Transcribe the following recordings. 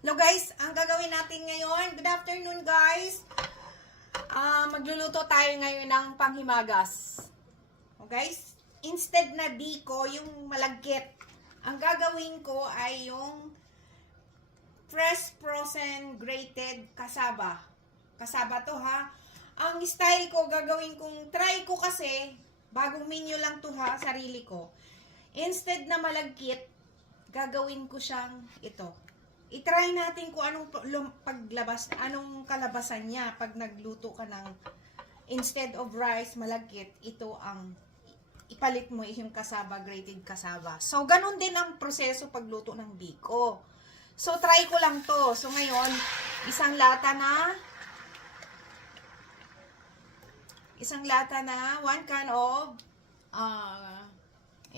Hello guys, ang gagawin natin ngayon, good afternoon guys. Magluluto tayo ngayon ng panghimagas. O guys, instead na biko, yung malagkit, ang gagawin ko ay yung fresh frozen grated kasaba. Kasaba to ha. Ang style ko, gagawin kong try ko kasi, bagong menu lang to ha, sarili ko. Instead na malagkit, gagawin ko siyang ito. I-try natin kung anong paglabas, anong kalabasan niya pag nagluto ka ng instead of rice, malagkit, ito ang ipalit mo yung kasaba, grated kasaba. So, ganun din ang proseso pagluto ng biko. So, try ko lang to. So, ngayon, isang lata na 1 can of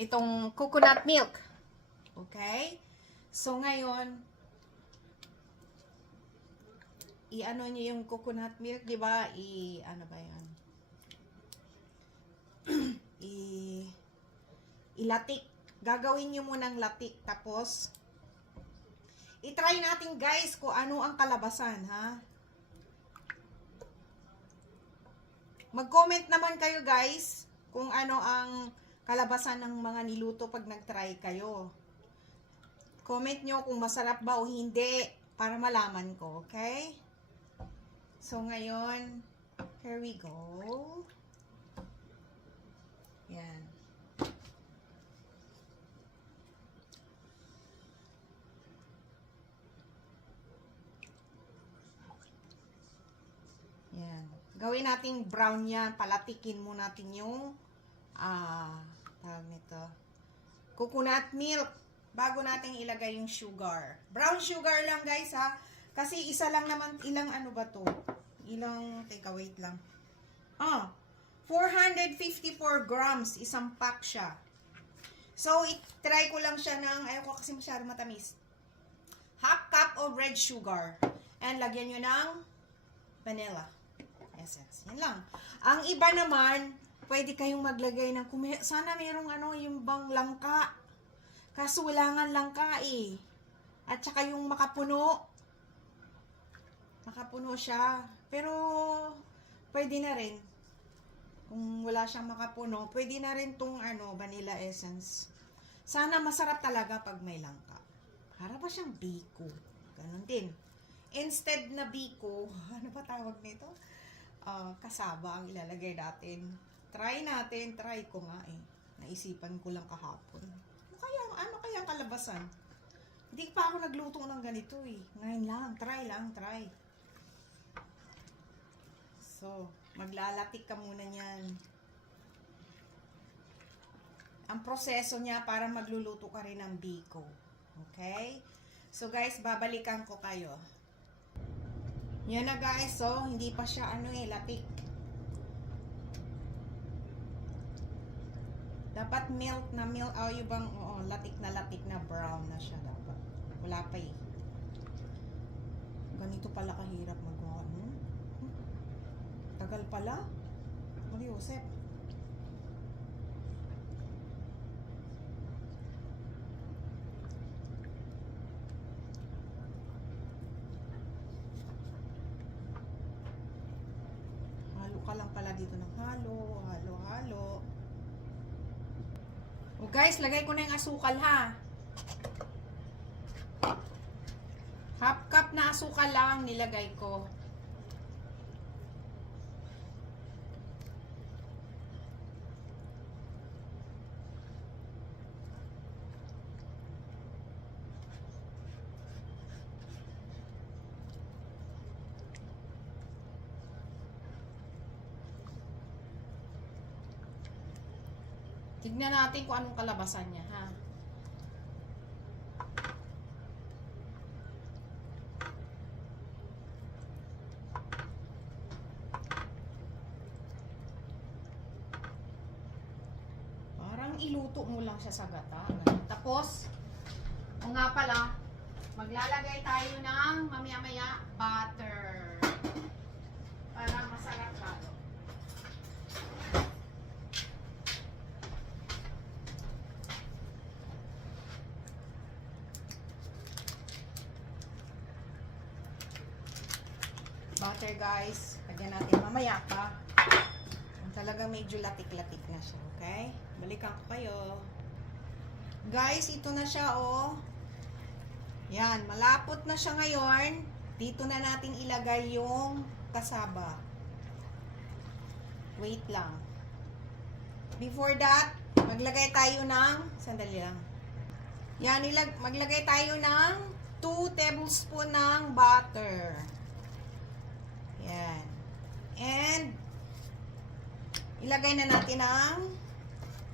itong coconut milk. Okay? So, ngayon, i-ano niyo yung coconut milk, di ba? Ano ba yan? Ilatik. Gagawin niyo munang latik. Tapos, i-try natin guys kung ano ang kalabasan, ha? Mag-comment naman kayo guys kung ano ang kalabasan ng mga niluto pag nag-try kayo. Comment nyo kung masarap ba o hindi para malaman ko, okay? So, ngayon, here we go. Yan. Yan. Gawin nating brown yan. Palatikin mo natin yung, tawag nito, coconut milk. Bago natin ilagay yung sugar. Brown sugar lang guys ha. Kasi isa lang naman, ilang ano ba to? Teka wait lang. 454 grams, isang pack siya. So, try ko lang siya ng, ayoko kasi masyado matamis. Half cup of red sugar. And lagyan nyo ng vanilla essence. Yan lang. Ang iba naman, pwede kayong maglagay ng, sana mayroong yung bang langka. Kaso wala nga langka eh. At saka yung makapuno. Makapuno siya. Pero, pwede na rin. Kung wala siyang makapuno, pwede na rin tong vanilla essence. Sana masarap talaga pag may langka. Para ba siyang biko? Ganon din. Instead na biko, ano ba tawag nito? Kasaba ang ilalagay natin. Try natin. Try ko nga eh. Naisipan ko lang kahapon. Ano kaya ang kalabasan? Hindi pa ako nagluto ng ganito eh. Ngayon lang. Try. So, maglalatik ka muna niyan. Ang proseso niya para magluluto ka rin ng biko. Okay? So guys, babalikan ko kayo. Yan na guys, so hindi pa siya latik. Dapat milk, yung bang, latik na brown na siya dapat. Wala pa eh. Ganito pala kahirap magawa. Tagal pala. Mariusep. Halo ka lang pala dito ng halo. O guys, lagay ko na yung asukal ha. Half cup na asukal lang nilagay ko. Tignan natin kung anong kalabasan niya, ha? Parang iluto mo lang siya sa gata. Tapos, nga pala, maglalagay tayo ng mamaya-maya butter. Para masarap lalo. butter, guys. Lagyan natin mamaya pa. Talagang medyo latik-latik na siya, okay? Balikan ko kayo. Guys, ito na siya, oh. Yan, malapot na siya ngayon. Dito na natin ilagay yung kasaba. Wait lang. Before that, maglagay tayo ng, sandali lang. Yan, maglagay tayo ng 2 tablespoon ng butter. Yan. And, ilagay na natin ang,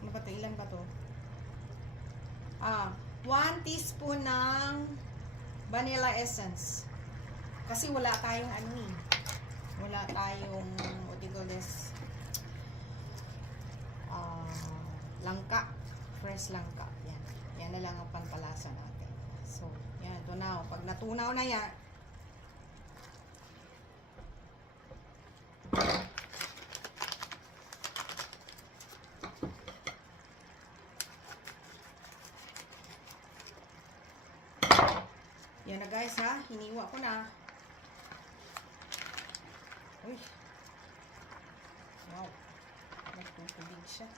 ano ba ito? Ilan ba ito? 1 teaspoon ng vanilla essence. Kasi wala tayong ano eh. Wala tayong, what do you call this? Langka. Fresh langka. Yan. Yan na lang ang pampalasa natin. So, yan. Ito na. Pag natunaw na yan, yan na guys ha, hiniwa ko na. Uy. Wow. Nagtutubig siya.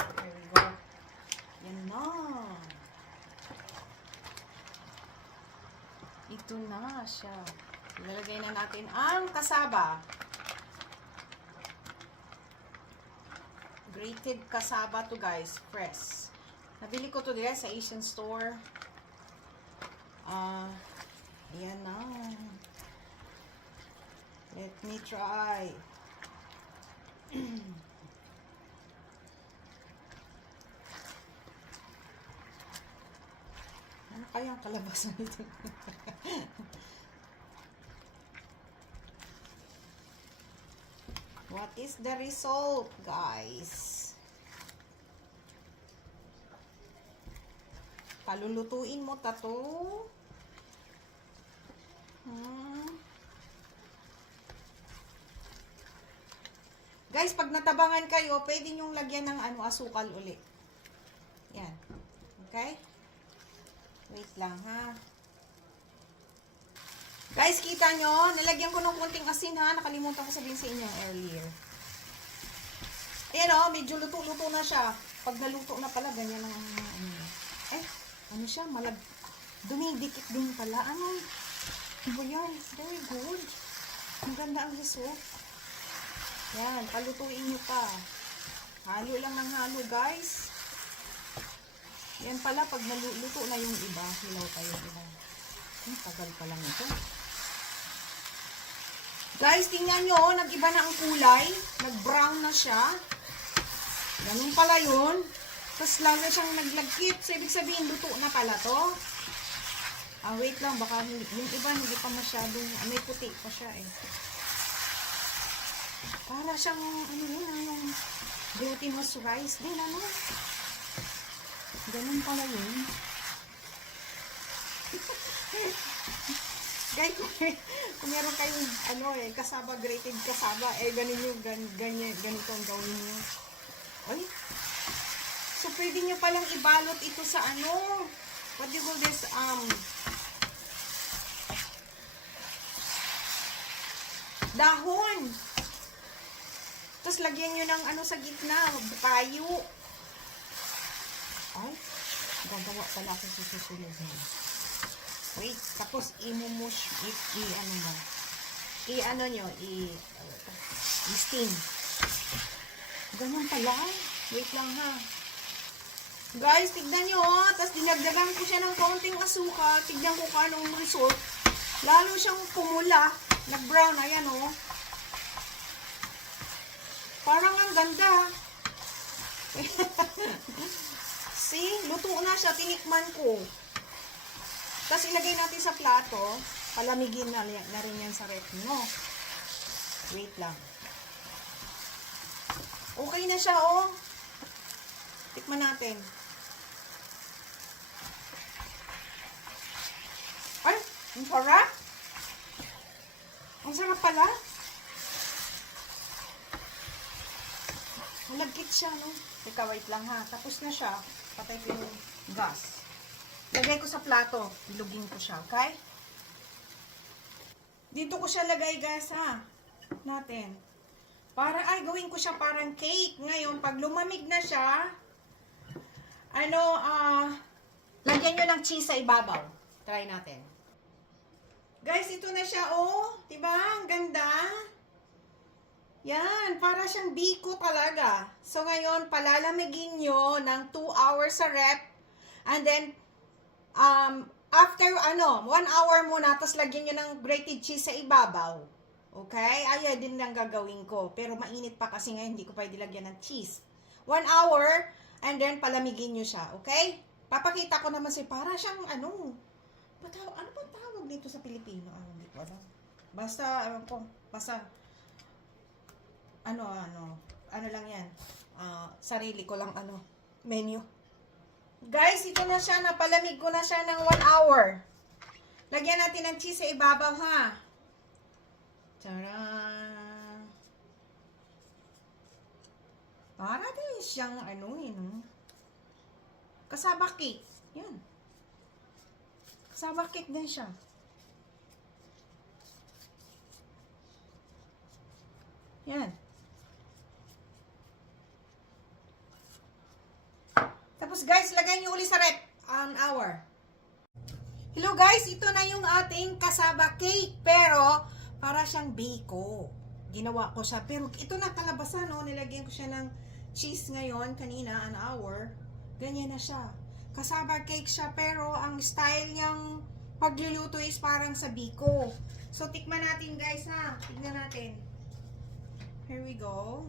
There we go. Yan na. Ito na siya. Ilalagay na natin ang kasaba. Grated kasaba to guys, fresh. Nabili ko to guys sa Asian store. Ayan na. Let me try. Ano kaya ang kalabasan nito? What is the result, guys? Palulutuin mo tato. Guys, pag natabangan kayo, pwede nyong lagyan ng asukal uli. Yan. Okay? Wait lang, ha? Guys, kita nyo, nalagyan ko ng konting asin ha. Nakalimutan ko sabihin sa inyo earlier. Ayan o, medyo luto-luto na siya. Pag naluto na pala, ganyan ang ano siya, dumidikit din pala. Ano ba yan? Very good. Ang ganda ang result. Yan, palutuin nyo pa. Halo lang ng halo, guys. Yan pala, pag naluto na yung iba, hilaw pa yung iba. Tagal pa lang ito. Guys, tingnan nyo, nag-iba na ang kulay. Nag-brown na siya. Ganun pala yun. Tapos lalo siyang naglagkit. So, ibig sabihin, luto na pala to. Wait lang, baka yung iba hindi pa masyadong, may puti pa siya eh. Para siyang, yung glutinous rice din, ano. Ganun pala yun. Guys, kung meron kayong kasaba, grated kasaba, ganito ang gawin nyo. Ay, so pwede nyo palang ibalot ito sa what do you call this, dahon. Tapos lagyan nyo ng sa gitna, payo. Ay, gagawa pala ako sa susunod na. Wait, tapos i-steam. Ganyan pala. Wait lang ha. Guys, tignan nyo. Tapos dinagdagan ko siya ng konting asukal. Tignan ko kung anong result. Lalo siyang pumula. Nag-brown. Ayan o. Parang ang ganda. See? Luto na siya. Tinikman ko. Tapos ilagay natin sa plato. Palamigin na rin yan sa ref, no? Wait lang. Okay na siya, oh. Tikman natin. Ay, ang sarap. Ang sarap pala. malagkit siya, no? Teka, wait lang ha. Tapos na siya. Patay ko yung gas. Lagay ko sa plato. Ilugin ko siya, okay? Dito ko siya lagay, guys, ha? Natin. Gawin ko siya parang cake. Ngayon, pag lumamig na siya, lagyan nyo ng cheese sa ibabaw. Try natin. Guys, ito na siya, oh. Diba? Ang ganda. Yan, para siyang biko talaga. So, ngayon, palalamigin nyo ng 2 hours sa rep. And then, after, 1 hour muna, tapos lagyan nyo ng grated cheese sa ibabaw. Okay? Ayan din lang gagawin ko. Pero mainit pa kasi ngayon, hindi ko pwede lagyan ng cheese. 1 hour, and then palamigin nyo siya. Okay? Papakita ko naman para siyang, ano ba tawag dito sa Pilipino? Hindi ko alam. Basta, ano lang yan. Sarili ko lang, menu. Guys, ito na siya. Napalamig ko na siya ng 1 hour. Lagyan natin ng cheese sa ibabaw, ha? Tara! Para din siyang, kasaba cake. Yan. Kasaba cake din siya. Yan. Tapos guys, lagay nyo uli sa rep. An hour. Hello guys, ito na yung ating kasaba cake. Pero, para siyang biko. Ginawa ko siya. Pero ito na kalabasan, no? Nilagyan ko siya ng cheese ngayon. Kanina, an hour. Ganyan na siya. Kasaba cake siya. Pero, ang style niyang pagluluto is parang sa biko. So, tikman natin guys, ha? Tignan natin. Here we go.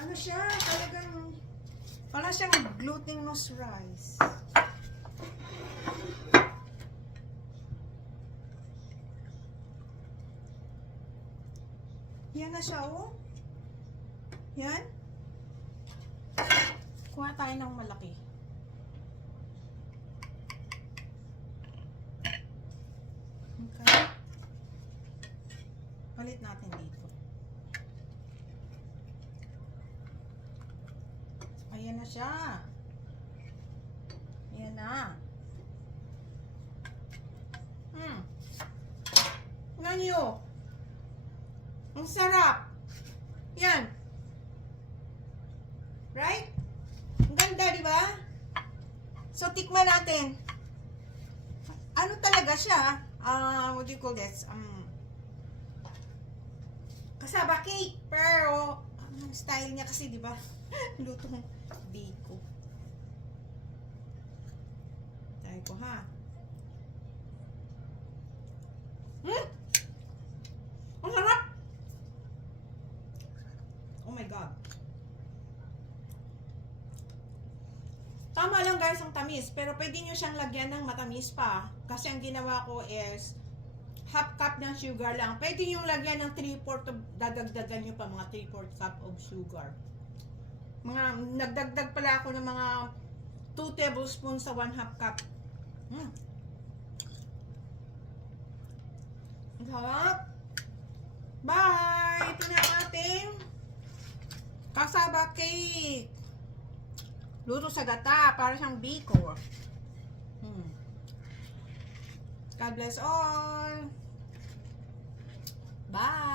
Ano siya? Talagang wala siyang glutinous rice. Yan na siya, oh. Yan. Kuha tayo ng malaki. Okay. Palit natin dito. Ayan na siya. Ayan na. Tingnan nyo. Ang sarap. Yan. Right? Ang ganda, di ba? So, tikman natin. Ano talaga siya? What do you call this? Kasaba cake. Pero, style niya kasi, di ba? Lutong biko. Try ko, ha? Ang sarap! Oh my God. Tama lang guys ang tamis. Pero pwede nyo siyang lagyan ng matamis pa. Kasi ang ginawa ko is half cup ng sugar lang. Pwede nyo lagyan ng 3/4 dadagdagan nyo pa mga 3/4 cup of sugar. Nagdagdag pala ako ng mga 2 tablespoons sa 1/2 cup. Sarap. Bye! Ito na ang ating kasaba cake. Luto sa gata. Para siyang biko. God bless all. Bye!